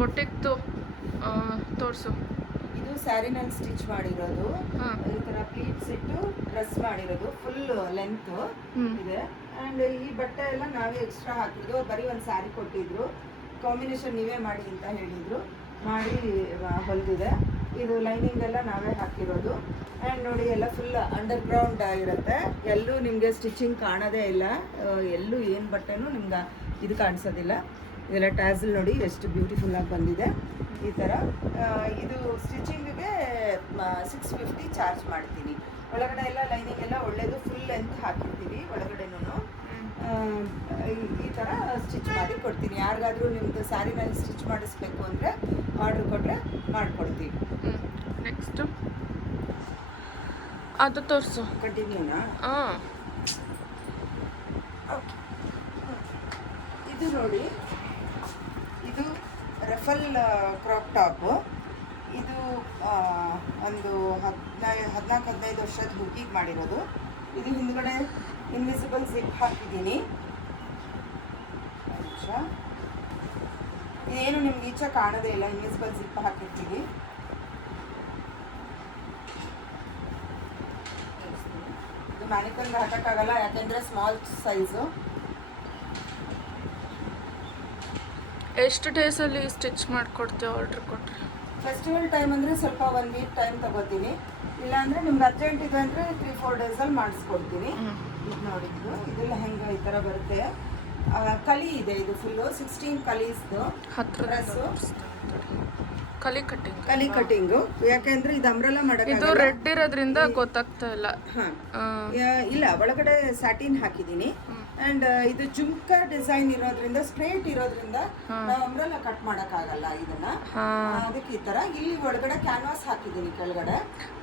ಬೊಟ್ಟೆಗ್ತು ತೋರಿಸು. ಇದು ಸ್ಯಾರಿನಲ್ಲಿ ಸ್ಟಿಚ್ ಮಾಡಿರೋದು. ಈ ತರ ಪ್ಲೀಟ್ಸ್ ಇಟ್ಟು ಡ್ರೆಸ್ ಮಾಡಿರೋದು, ಫುಲ್ ಲೆಂತ್ ಇದೆ. ಅಂಡ್ ಈ ಬಟ್ಟೆ ಎಲ್ಲ ನಾವೇ ಎಕ್ಸ್ಟ್ರಾ ಹಾಕಿದ್ರು. ಬರೀ ಒಂದು ಸ್ಯಾರಿ ಕೊಟ್ಟಿದ್ರು, ಕಾಂಬಿನೇಷನ್ ನೀವೇ ಮಾಡಿ ಅಂತ ಹೇಳಿದ್ರು, ಮಾಡಿ ಹೊಲಿದಿದೆ. ಇದು ಲೈನಿಂಗ್ ಎಲ್ಲ ನಾವೇ ಹಾಕಿರೋದು. ಆ್ಯಂಡ್ ನೋಡಿ ಎಲ್ಲ ಫುಲ್ ಅಂಡರ್ ಗ್ರೌಂಡ್ ಇರುತ್ತೆ. ಎಲ್ಲೂ ನಿಮಗೆ ಸ್ಟಿಚಿಂಗ್ ಕಾಣೋದೇ ಇಲ್ಲ, ಎಲ್ಲೂ ಏನು ಬಟ್ಟೆನೂ ನಿಮ್ಗೆ ಇದು ಕಾಣಿಸೋದಿಲ್ಲ. ಇದೆಲ್ಲ ಟ್ಯಾಸಲ್ ನೋಡಿ ಎಷ್ಟು ಬ್ಯೂಟಿಫುಲ್ಲಾಗಿ ಬಂದಿದೆ. ಈ ಥರ ಇದು ಸ್ಟಿಚಿಂಗಿಗೆ 650 ಚಾರ್ಜ್ ಮಾಡ್ತೀನಿ. ಒಳಗಡೆ ಎಲ್ಲ ಲೈನಿಂಗ್ ಎಲ್ಲ ಒಳ್ಳೇದು ಫುಲ್ ಲೆಂತ್ ಹಾಕಿರ್ತೀವಿ ಒಳಗಡೆನೂ. ಈ ಥರ ಸ್ಟಿಚ್ ಮಾಡಿ ಕೊಡ್ತೀನಿ. ಯಾರಿಗಾದ್ರೂ ನಿಮ್ಮದು ಸ್ಯಾರಿನಲ್ಲಿ ಸ್ಟಿಚ್ ಮಾಡಿಸ್ಬೇಕು ಅಂದರೆ ಆರ್ಡ್ರ್ ಕೊಟ್ಟರೆ ಮಾಡಿಕೊಡ್ತೀವಿ. ನೆಕ್ಸ್ಟು ಅದು ತೋರಿಸು. ಕಂಟಿನ್ಯೂನಾ? ಓಕೆ. ಇದು ನೋಡಿ, ಇದು ರಫಲ್ ಕ್ರಾಪ್ ಟಾಪು. ಇದು ಒಂದು 14-15 ವರ್ಷದ ಹುಡುಗಿಗೆ ಮಾಡಿರೋದು. ಇದು ಹಿಂದ್ಗಡೆ ಇನ್ವಿಸಿಬಲ್ ಜಿಪ್ ಹಾಕಿದ್ದೀನಿ. ಇದೇನು ನಿಮ್ಗೆ ಈಚೆ ಕಾಣೋದೇ ಇಲ್ಲ, ಇನ್ವಿಸಿಬಲ್ ಜಿಪ್ ಹಾಕಿರ್ತೀವಿ. ಇದು ಮ್ಯಾನಿಕನ್ಗೆ ಹಾಕೋಕ್ಕಾಗಲ್ಲ, ಯಾಕೆಂದರೆ ಸ್ಮಾಲ್ ಸೈಜು. ಎಷ್ಟು ಡೇಸಲ್ಲಿ ಸ್ಟಿಚ್ ಮಾಡಿಕೊಡ್ತೀವಿ ಆರ್ಡ್ರ್ ಕೊಟ್ಟರೆ? ಫೆಸ್ಟಿವಲ್ ಟೈಮ್ ಅಂದರೆ ಸ್ವಲ್ಪ 1 ವೀಕ್ ಟೈಮ್ ತಗೋತೀನಿ. ಇಲ್ಲಾಂದರೆ ನಿಮ್ಗೆ ಅರ್ಜೆಂಟ್ ಇದೆ ಅಂದರೆ 3-4 ಡೇಸಲ್ಲಿ ಮಾಡಿಸ್ಕೊಡ್ತೀನಿ. ಇದು ನೋಡಿದ್ದು, ಇದು ಲೆಹೆಂಗಾ ಈ ಥರ ಬರುತ್ತೆ. ಕಲಿ ಇದೆ, ಇದು ಫುಲ್ಲು 16 ಕಲೀಸ್ದು ಡ್ರೆಸ್ಸು. ಕಲಿ ಕಟ್ಟಿಂಗು. ಯಾಕೆಂದ್ರೆ ಇದು ಅಂಬ್ರೆಲಾ ಮಾಡಕ್ಕೆ ಇದು ರೆಡ್ ಇರೋದ್ರಿಂದ ಗೊತ್ತಾಗ್ತಾ ಇಲ್ಲ. ಇಲ್ಲ, ಒಳಗಡೆ ಸ್ಯಾಟಿನ್ ಹಾಕಿದ್ದೀನಿ. ಅಂಡ್ ಇದು ಜುಮ್ಕಾ ಡಿಸೈನ್ ಇರೋದ್ರಿಂದ, ಸ್ಟ್ರೇಟ್ ಇರೋದ್ರಿಂದ ನಾವು ಅಂಬ್ರೆಲಾ ಕಟ್ ಮಾಡಕ್ಕಾಗಲ್ಲ ಇದನ್ನ. ಅದಕ್ಕೆ ಈ ತರ ಇಲ್ಲಿ ಒಳಗಡೆ ಕ್ಯಾನ್ವಾಸ್ ಹಾಕಿದ್ದೀನಿ ಕೆಳಗಡೆ.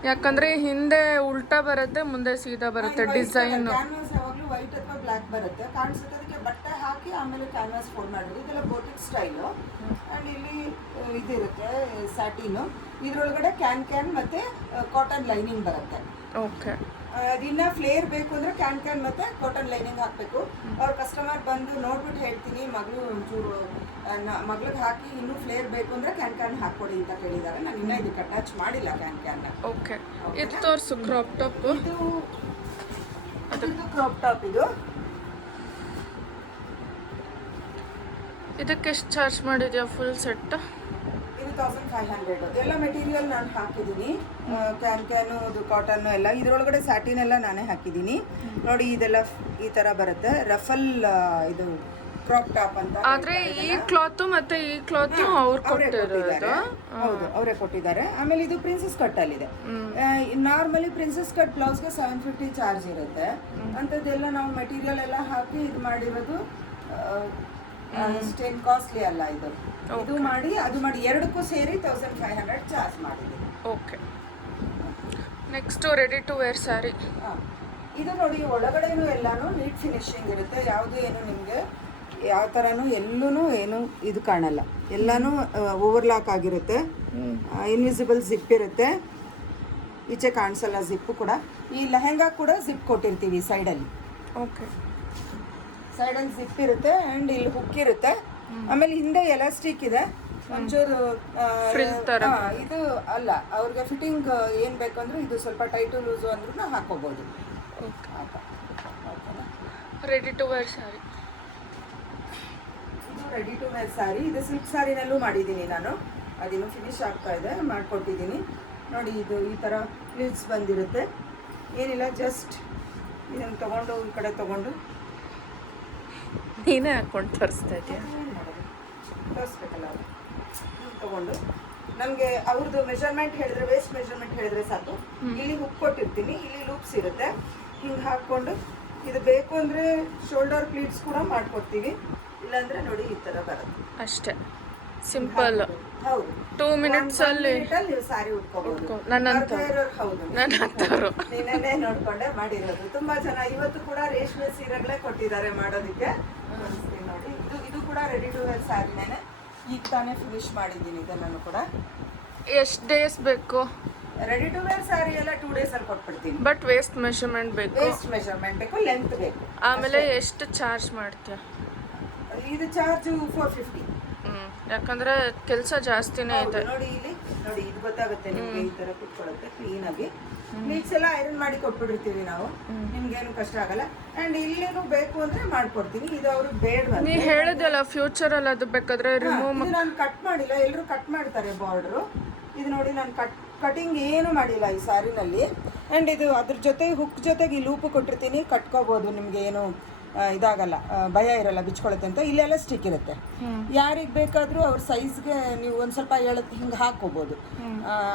ಯಾಕಂದ್ರೆ ಹಿಂದೆ ಉಲ್ಟಾ ಬರುತ್ತೆ, ಮುಂದೆ ಸೀದಾ ಬರುತ್ತೆ ಡಿಸೈನ್. ಕ್ಯಾನ್ವಾಸ್ ಯಾವಾಗಲೂ ವೈಟ್ ಅಥವಾ ಬ್ಲ್ಯಾಕ್ ಬರುತ್ತೆ ಕಾಣಿಸುತ್ತೆ. ಅದಕ್ಕೆ ಬಟ್ಟೆ ಹಾಕಿ ಆಮೇಲೆ ಕ್ಯಾನ್ವಾಸ್ ಫೋಲ್ಡ್ ಮಾಡಿದ್ರು. ಇದೆಲ್ಲ ಬೋಟಿಕ್ ಸ್ಟೈಲು. ಅಂಡ್ ಇಲ್ಲಿ ಇದಿರುತ್ತೆ ಸ್ಯಾಟಿನು. ಇದ್ರೊಳಗಡೆ ಕ್ಯಾನ್ ಮತ್ತೆ ಕಾಟನ್ ಲೈನಿಂಗ್ ಬರುತ್ತೆ. ಓಕೆ. ಅದಿನ್ನ ಫ್ಲೇರ್ ಬೇಕು ಅಂದ್ರೆ ಕ್ಯಾನ್ ಮತ್ತೆ ಕಾಟನ್ ಲೈನಿಂಗ್ ಹಾಕಬೇಕು. ಅವ್ರ ಕಸ್ಟಮರ್ ಬಂದು ನೋಡ್ಬಿಟ್ಟು ಹೇಳ್ತೀನಿ, ಮಗಳು ಒಂಚೂರು ಮಗಳಿಗೆ ಹಾಕಿ ಇನ್ನೂ ಫ್ಲೇರ್ ಬೇಕು ಅಂದ್ರೆ ಕ್ಯಾನ್ ಹಾಕೊಡಿ ಅಂತ ಕೇಳಿದ್ದಾರೆ. ನಾನು ಇನ್ನೂ ಇದಕ್ಕೆ ಅಟ್ಯಾಚ್ ಮಾಡಿಲ್ಲ ಕ್ಯಾನ್. ಓಕೆ. ಇದು ತೋರಿಸು ಕ್ರಾಪ್ ಟಾಪ್. ಇದು ಕ್ರಾಪ್ ಟಾಪ್. ಇದಕ್ಕೆ ಎಷ್ಟು ಚಾರ್ಜ್ ಮಾಡಿದ್ಯಾ ಫುಲ್ ಸೆಟ್? ಇದು 1500. ಎಲ್ಲ ಮೆಟೀರಿಯಲ್ ನಾನು ಹಾಕಿದ್ದೀನಿ, ಕ್ಯಾನು ಅದು ಕಾಟನ್ನು ಎಲ್ಲ. ಇದರೊಳಗಡೆ ಸ್ಯಾಟಿನ್ ಎಲ್ಲ ನಾನೇ ಹಾಕಿದ್ದೀನಿ. ನೋಡಿ, ಇದೆಲ್ಲ ಈ ಥರ ಬರುತ್ತೆ. ರಫಲ್ ಇದು ಕ್ರಾಪ್ ಟಾಪ್ ಅಂತ. ಆದ್ರೆ ಈ ಕ್ಲಾತ್ ಮತ್ತೆ ಈ ಕ್ಲಾತ್ ಅವ್ರು ಕೊಟ್ಟಿದ್ದಾರೆ. ಹೌದು, ಅವರೇ ಕೊಟ್ಟಿದ್ದಾರೆ. ಆಮೇಲೆ ಇದು ಪ್ರಿನ್ಸಸ್ ಕಟ್ ಅಲ್ಲಿದೆ. ನಾರ್ಮಲಿ ಪ್ರಿನ್ಸಸ್ ಕಟ್ ಬ್ಲೌಸ್ಗೆ 750 ಚಾರ್ಜ್ ಇರುತ್ತೆ. ಅಂಥದ್ದೆಲ್ಲ ನಾವು ಮೆಟೀರಿಯಲ್ ಎಲ್ಲ ಹಾಕಿ ಇದು ಮಾಡಿರೋದು. ಅಷ್ಟೇನು ಕಾಸ್ಟ್ಲಿ ಅಲ್ಲ ಇದು. ಇದು ಮಾಡಿ ಅದು ಮಾಡಿ ಎರಡಕ್ಕೂ ಸೇರಿ 1500 ಚಾರ್ಜ್ ಮಾಡಿದ್ದೀನಿ. Okay. Next ready to wear sari. ಇದು ನೋಡಿ, ಒಳಗಡೆನೂ ಎಲ್ಲಾನು ನೀಟ್ ಫಿನಿಶಿಂಗ್ ಇರುತ್ತೆ. ಯಾವುದು ಏನು ನಿಮಗೆ ಯಾವ ಥರನೂ ಎಲ್ಲೂ ಏನು ಇದು ಕಾಣಲ್ಲ. ಎಲ್ಲಾನು ಓವರ್ಲಾಕ್ ಆಗಿರುತ್ತೆ. ಇನ್ವಿಸಿಬಲ್ ಜಿಪ್ ಇರುತ್ತೆ, ಈಚೆ ಕಾಣಿಸಲ್ಲ ಜಿಪ್ಪು ಕೂಡ. ಈ ಲೆಹೆಂಗಾ ಕೂಡ ಜಿಪ್ ಕೊಟ್ಟಿರ್ತೀವಿ ಸೈಡಲ್ಲಿ. ಓಕೆ. ಸೈಡಲ್ಲಿ ಜಿಪ್ ಇರುತ್ತೆ ಆ್ಯಂಡ್ ಇಲ್ಲಿ ಹುಕ್ ಇರುತ್ತೆ. ಆಮೇಲೆ ಹಿಂದೆ ಎಲಾಸ್ಟಿಕ್ ಇದೆ ಒಂಚೂರು. ಇದು ಅಲ್ಲ, ಅವ್ರಿಗೆ ಫಿಟ್ಟಿಂಗ್ ಏನು ಬೇಕಂದ್ರೆ ಇದು ಸ್ವಲ್ಪ ಟೈಟು ಲೂಸು ಅಂದ್ರೂ ಹಾಕೋಬೋದು. Ready to wear sari. ಇದು ರೆಡಿ ಟು ವೇರ್ ಸ್ಯಾರಿ. ಇದು ಸಿಲ್ಕ್ ಸ್ಯಾರಿನಲ್ಲೂ ಮಾಡಿದ್ದೀನಿ ನಾನು. ಅದಿನ್ನು ಫಿನಿಶ್ ಆಗ್ತಾ ಇದೆ, ಮಾಡಿಕೊಟ್ಟಿದ್ದೀನಿ. ನೋಡಿ, ಇದು ಈ ಥರ ಪ್ಲೀಟ್ಸ್ ಬಂದಿರುತ್ತೆ. ಏನಿಲ್ಲ, ಜಸ್ಟ್ ಇದನ್ನು ತೊಗೊಂಡು ಈ ಕಡೆ ತೊಗೊಂಡು ನೀನೇ ಹಾಕೊಂಡು ತರಿಸ್ತಾ ಇದೆಯಾ? ತೋರಿಸ್ಬೇಕಲ್ಲ, ತೊಗೊಂಡು ನಮಗೆ ಅವ್ರದ್ದು ಮೆಷರ್ಮೆಂಟ್ ಹೇಳಿದ್ರೆ, ವೇಸ್ಟ್ ಮೆಷರ್ಮೆಂಟ್ ಹೇಳಿದ್ರೆ ಸಾಕು. ಇಲ್ಲಿ ಹುಕ್ ಕೊಟ್ಟಿರ್ತೀನಿ, ಇಲ್ಲಿ ಲೂಪ್ಸ್ ಇರುತ್ತೆ. ಹಿಂಗೆ ಹಾಕ್ಕೊಂಡು ಇದು ಬೇಕು ಅಂದರೆ ಶೋಲ್ಡರ್ ಪ್ಲೀಟ್ಸ್ ಕೂಡ ಮಾಡ್ಕೊಡ್ತೀವಿ. ಇಲ್ಲಾಂದರೆ ನೋಡಿ ಈ ಥರ ಬರುತ್ತೆ ಅಷ್ಟೇ. ಸಿಂಪಲ್. ಹೌದು, 2 ಮಿನಿಟ್ಸ್ ಅಲ್ಲಿ ನೀವು ಸ್ಯಾರಿ ಉಟ್ಕೋಬಹುದು. ಹೌದು, ನಿನ್ನೆ ನೋಡ್ಕೊಂಡೆ ಮಾಡಿರೋದು. ತುಂಬಾ ಜನ ಇವತ್ತು ಕೂಡ ರೇಷ್ಮೆ ಸೀರೆಗಳೇ ಕೊಟ್ಟಿದ್ದಾರೆ ಮಾಡೋದಕ್ಕೆ. ನೋಡಿ, ಇದು ಕೂಡ ರೆಡಿ ಟು ವೇರ್ ಸ್ಯಾರಿನೇ. ಈಗ ತಾನೇ ಫಿನಿಶ್ ಮಾಡಿದ್ದೀನಿ ಇದನ್ನು ಕೂಡ. ಎಷ್ಟು ಡೇಸ್ ಬೇಕು? ರೆಡಿ ಟು ವೇರ್ ಸ್ಯಾರಿ ಎಲ್ಲ 2 ಡೇಸ್ ಅಲ್ಲಿ ಕೊಟ್ಬಿಡ್ತೀನಿ. ಬಟ್ ವೇಸ್ಟ್ ಮೆಷರ್ಮೆಂಟ್ ಬೇಕು. ವೇಸ್ಟ್ ಮೆಷರ್ಮೆಂಟ್ ಬೇಕು, ಲೆಂತ್ ಬೇಕು. ಆಮೇಲೆ ಎಷ್ಟು ಚಾರ್ಜ್ ಮಾಡ್ತೀಯ? ಇದು ಚಾರ್ಜ್ 450. ಯಾಕಂದ್ರೆ ಕೆಲಸ ಜಾಸ್ತಿನೇ ಇದೆ. ನೋಡಿ ಇಲ್ಲಿ ನೋಡಿ, ಇದು ಗೊತ್ತಾಗುತ್ತೆ ನಿಮ್ಗೆ, ಈ ತರ ಕುತ್ಕೊಳ್ಳುತ್ತೆ ಕ್ಲೀನ್ ಆಗಿ. ಪ್ಲೀಟ್ಸ್ ಎಲ್ಲ ಐರನ್ ಮಾಡಿ ಕೊಟ್ಬಿಟ್ಟಿರ್ತೀವಿ ನಾವು, ನಿಮ್ಗೇನು ಕಷ್ಟ ಆಗಲ್ಲ. ಅಂಡ್ ಇಲ್ಲೇನು ಬೇಕು ಅಂದ್ರೆ ಮಾಡ್ಕೊಡ್ತೀನಿ. ಇದು ಅವ್ರಿಗೆ ಬೇಡ, ನೀ ಹೇಳಿದಲ್ಲ ಫ್ಯೂಚರ್ ಅಲ್ಲಿ ಅದು ಬೇಕಾದ್ರೆ ರಿಮೂವ್. ನಾನು ಕಟ್ ಮಾಡಿಲ್ಲ, ಎಲ್ಲರೂ ಕಟ್ ಮಾಡ್ತಾರೆ ಬಾರ್ಡ್ರು. ಇದು ನೋಡಿ ನಾನು ಕಟಿಂಗ್ ಏನು ಮಾಡಿಲ್ಲ ಈ ಸ್ಯಾರಿನಲ್ಲಿ. ಆ್ಯಂಡ್ ಇದು ಅದ್ರ ಜೊತೆ ಹುಕ್ ಜೊತೆಗೆ ಈ ಲೂಪು ಕೊಟ್ಟಿರ್ತೀನಿ, ಕಟ್ಕೋಬೋದು. ನಿಮ್ಗೆ ಏನು ಇದಾಗಲ್ಲ, ಭಯ ಇರಲ್ಲ ಬಿಚ್ಕೊಳುತ್ತೆ ಅಂತ. ಇಲ್ಲೆಲ್ಲ ಸ್ಟಿಕ್ ಇರುತ್ತೆ. ಯಾರಿಗೆ ಬೇಕಾದರೂ ಅವ್ರ ಸೈಜ್ಗೆ ನೀವು ಒಂದು ಸ್ವಲ್ಪ ಹಿಂಗೆ ಹಾಕೋಬೋದು.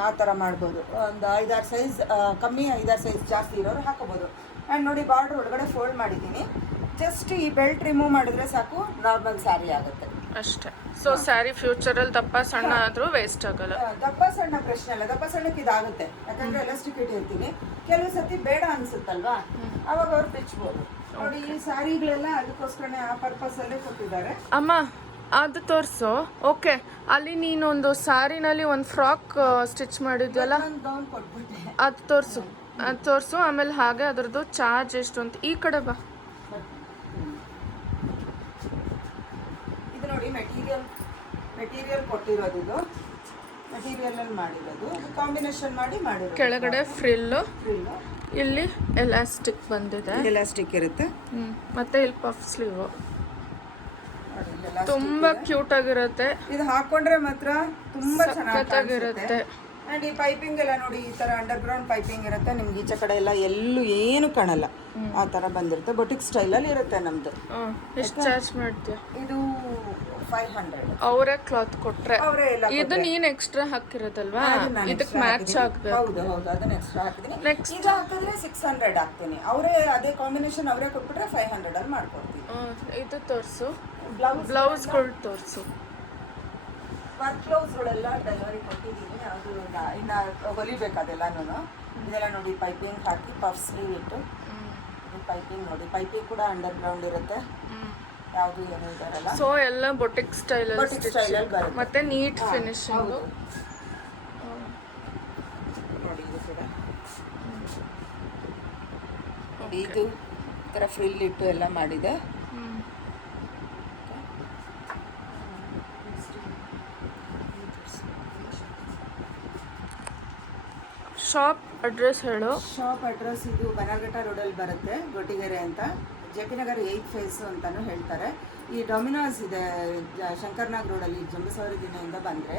ಆ ಥರ ಮಾಡ್ಬೋದು. ಒಂದು 5-6 ಸೈಜ್ ಕಮ್ಮಿ, 5-6 ಸೈಜ್ ಜಾಸ್ತಿ ಇರೋರು ಹಾಕೋಬೋದು. ಆ್ಯಂಡ್ ನೋಡಿ ಬಾರ್ಡ್ರ್ ಒಳಗಡೆ ಫೋಲ್ಡ್ ಮಾಡಿದ್ದೀನಿ. ಜಸ್ಟ್ ಈ ಬೆಲ್ಟ್ ರಿಮೂವ್ ಮಾಡಿದ್ರೆ ಸಾಕು, ನಾರ್ಮಲ್ ಸ್ಯಾರಿ ಆಗುತ್ತೆ ಅಷ್ಟೇ. ಸೊ ಸ್ಯಾರಿ ಫ್ಯೂಚರಲ್ಲಿ ದಪ್ಪ ಸಣ್ಣ ಆದರೂ ವೇಸ್ಟ್ ಆಗಲ್ಲ. ದಪ್ಪ ಸಣ್ಣ ಪ್ರಶ್ನೆ ಅಲ್ಲ, ದಪ್ಪ ಸಣ್ಣಕ್ಕೆ ಇದಾಗುತ್ತೆ. ಯಾಕಂದ್ರೆ ಎಲಾಸ್ಟಿಕ್ ಇಟ್ಟಿರ್ತೀನಿ. ಕೆಲವು ಸತಿ ಬೇಡ ಅನ್ಸುತ್ತಲ್ವಾ, ಅವಾಗ ಅವ್ರು ಬಿಚ್ಬೋದು. ನೋಡಿ ಈ ಸ್ಯಾರಿಗಳೆಲ್ಲ ಅದಕ್ಕೋಸ್ಕರನೇ ಆ ಪರ್ಪಸ್ ಅಲ್ಲೇ ಕೊಟ್ಟಿದ್ದಾರೆ. ಅಮ್ಮ ಅದು ತೋರಿಸು. ಓಕೆ, ಅಲ್ಲಿ ನೀನೊಂದು ಸ್ಯಾರಿನಲ್ಲಿ ಒಂದು ಫ್ರಾಕ್ ಸ್ಟಿಚ್ ಮಾಡಿದ್ವಲ್ಲ, ಗೌನ್ ಕೊಟ್ಬಿಟ್ಟೆ, ಅದು ತೋರಿಸು. ಆಮೇಲೆ ಹಾಗೆ ಅದರದ್ದು ಚಾರ್ಜ್ ಎಷ್ಟು ಅಂತ. ಈ ಕಡೆ ಬಾ. ಇದು ನೋಡಿ ಮೆಟೀರಿಯಲ್ ಕೊಟ್ಟಿರೋದು. ಇದು ಮೆಟೀರಿಯಲ್ ಮಾಡಿರೋದು, ಕಾಂಬಿನೇಷನ್ ಮಾಡಿರೋದು. ಕೆಳಗಡೆ ಫ್ರಿಲ್ಲು, ಇಲ್ಲಿ ಎಲಾಸ್ಟಿಕ್ ಬಂದಿದೆ. ಎಲಾಸ್ಟಿಕ್ ಇರುತ್ತೆ. ಮತ್ತೆ ಇಲ್ಲಿ ಪಫ್ ಸ್ಲೀವ್ ತುಂಬಾ ಕ್ಯೂಟ್ ಆಗಿರುತ್ತೆ. ಇದು ಹಾಕೊಂಡ್ರೆ ಮಾತ್ರ ತುಂಬಾ ಚೆನ್ನಾಗಿರುತ್ತೆ. ಅಂಡ್ ಈ ಪೈಪಿಂಗ್ ಎಲ್ಲ ನೋಡಿ, ಈ ತರ ಅಂಡರ್ ಗ್ರೌಂಡ್ ಪೈಪಿಂಗ್ ಇರುತ್ತೆ. ನಿಮ್ಗೆ ಈಚೆ ಕಡೆ ಎಲ್ಲ ಎಲ್ಲೂ ಏನು ಕಾಣಲ್ಲ, ಆ ತರ ಬಂದಿರುತ್ತೆ. ಬೊಟಿಕ್ ಸ್ಟೈಲ್ ಅಲ್ಲಿ ಇರುತ್ತೆ ನಮ್ದು. ಎಷ್ಟು ಚಾರ್ಜ್ ಮಾಡ್ತೀಯ? ಇದು 500. ಅವರೇ ಕ್ಲಾತ್ ಕೊಟ್ರೆ, ಅವರೇ ಎಲ್ಲ. ಇದು ನೀನ್ ಎಕ್ಸ್ಟ್ರಾ ಹಾಕಿರೋದಲ್ವಾ, ಇದಕ್ಕೆ ಮ್ಯಾಚ್ ಆಗ್ಬೇಕು. ಹೌದು, ಅದನ್ನ ಎಕ್ಸ್ಟ್ರಾ ಹಾಕಿದೀನಿ. ಈಗ ಹಾಕಿದ್ರೆ 600 ಹಾಕ್ತೀನಿ. ಅವರೇ ಅದೇ ಕಾಂಬಿನೇಷನ್ ಅವರೇ ಕೊಟ್ಬಿಟ್ರೆ 500 ಅಲ್ಲಿ ಮಾಡ್ಕೊಡ್ತೀನಿ. ಇದು ತೋರಿಸು, ಬ್ಲೌಸ್ಗಳು ತೋರಿಸು. ವರ್ಕ್ ಬ್ಲೌಸ್ಗಳೆಲ್ಲ ಡೆಲಿವರಿ ಕೊಟ್ಟಿದ್ದೀನಿ. ಅದು ಇನ್ನು ಹೊಲಿಬೇಕು ಅದೆಲ್ಲನೂ. ಇದೆಲ್ಲ ನೋಡಿ ಪೈಪಿಂಗ್ ಹಾಕಿ ಪಫ್ ಸ್ಲೀವ್ ಇಟ್ಟು, ಪೈಪಿಂಗ್ ನೋಡಿ, ಪೈಪಿಂಗ್ ಕೂಡ ಅಂಡರ್ ಗ್ರೌಂಡ್ ಇರುತ್ತೆ. ಯಾವುದು ಏನು ಇದಾರಲ್ಲ. ಸೊ ಎಲ್ಲ ಬೊಟಿಕ್ ಸ್ಟೈಲ್ ಬರುತ್ತೆ. ಮತ್ತೆ ನೀಟ್ ಫಿನಿಶಿಂಗ್. ನೋಡಿ ಇದು ಕೂಡ ನೋಡಿ, ಇದು ಈ ಥರ ಫ್ರಿಲ್ ಇಟ್ಟು ಎಲ್ಲ ಮಾಡಿದೆ. ಶಾಪ್ ಅಡ್ರೆಸ್ ಹೇಳು. ಶಾಪ್ ಅಡ್ರೆಸ್ ಇದು ಬನರ್ಘಟ್ಟ ರೋಡಲ್ಲಿ ಬರುತ್ತೆ, ಗೊಟ್ಟಿಗೆರೆ ಅಂತ. JP ನಗರ್ 8th ಫೇಸ್ ಅಂತಾನು ಹೇಳ್ತಾರೆ. ಈ ಡೊಮಿನೋಸ್ ಇದೆ ಶಂಕರ್ನಾಗ್ ರೋಡಲ್ಲಿ, ಜಂಬಸವಾರಿ ದಿನದಿಂದ ಬಂದರೆ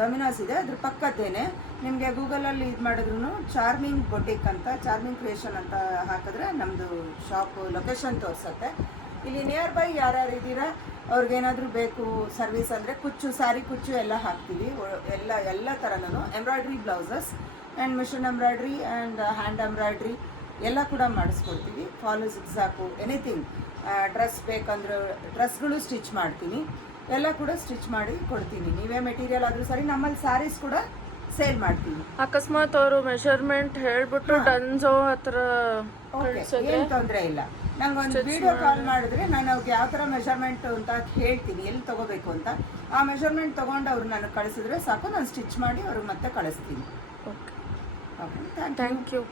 ಡೊಮಿನೋಸ್ ಇದೆ. ಅದ್ರ ಪಕ್ಕದ್ದೇನೆ ನಿಮಗೆ ಗೂಗಲಲ್ಲಿ ಇದು ಮಾಡಿದ್ರು ಚಾರ್ಮಿಂಗ್ ಬೊಟಿಕ್ ಅಂತ, ಚಾರ್ಮಿಂಗ್ ಕ್ರಿಯೇಷನ್ ಅಂತ ಹಾಕಿದ್ರೆ ನಮ್ಮದು ಶಾಪ್ ಲೊಕೇಶನ್ ತೋರಿಸುತ್ತೆ. ಇಲ್ಲಿ ನಿಯರ್ ಬೈ ಯಾರ್ಯಾರು ಇದ್ದೀರಾ ಅವ್ರಿಗೇನಾದರೂ ಬೇಕು ಸರ್ವಿಸ್ ಅಂದರೆ ಕುಚ್ಚು, ಸ್ಯಾರಿ ಕುಚ್ಚು ಎಲ್ಲ ಹಾಕ್ತೀವಿ. ಎಲ್ಲ ಥರನೂ embroidery blouses and machine embroidery and hand embroidery ಎಲ್ಲ ಕೂಡ ಮಾಡಿಸ್ಕೊಡ್ತೀವಿ. ಫಾಲು ಸಿಕ್ಸಾಕು ಎನಿಥಿಂಗ್. ಡ್ರೆಸ್ ಬೇಕಂದ್ರೆ ಡ್ರೆಸ್ಗಳು ಸ್ಟಿಚ್ ಮಾಡ್ತೀನಿ, ಎಲ್ಲ ಕೂಡ ಸ್ಟಿಚ್ ಮಾಡಿ ಕೊಡ್ತೀನಿ. ನೀವೇ ಮೆಟೀರಿಯಲ್ ಆದರೂ ಸರಿ. ನಮ್ಮಲ್ಲಿ ಸ್ಯಾರೀಸ್ ಕೂಡ ಸೇಲ್ ಮಾಡ್ತೀವಿ. ಅಕಸ್ಮಾತ್ ಅವರು ಮೆಷರ್ಮೆಂಟ್ ಹೇಳ್ಬಿಟ್ಟು ಡನ್ಸೋ ಆ ಥರ ಏನು ತೊಂದರೆ ಇಲ್ಲ. ನಂಗೆ ಒಂದು ವಿಡಿಯೋ ಕಾಲ್ ಮಾಡಿದ್ರೆ ನಾನು ಅವ್ರಿಗೆ ಯಾವ ಥರ ಮೆಷರ್ಮೆಂಟ್ ಅಂತ ಹೇಳ್ತೀನಿ, ಎಲ್ಲಿ ತೊಗೋಬೇಕು ಅಂತ. ಆ ಮೆಷರ್ಮೆಂಟ್ ತೊಗೊಂಡು ಅವ್ರು ನನಗೆ ಕಳಿಸಿದ್ರೆ ಸಾಕು, ನಾನು ಸ್ಟಿಚ್ ಮಾಡಿ ಅವ್ರಿಗೆ ಮತ್ತೆ ಕಳಿಸ್ತೀನಿ. Okay, okay, thank you.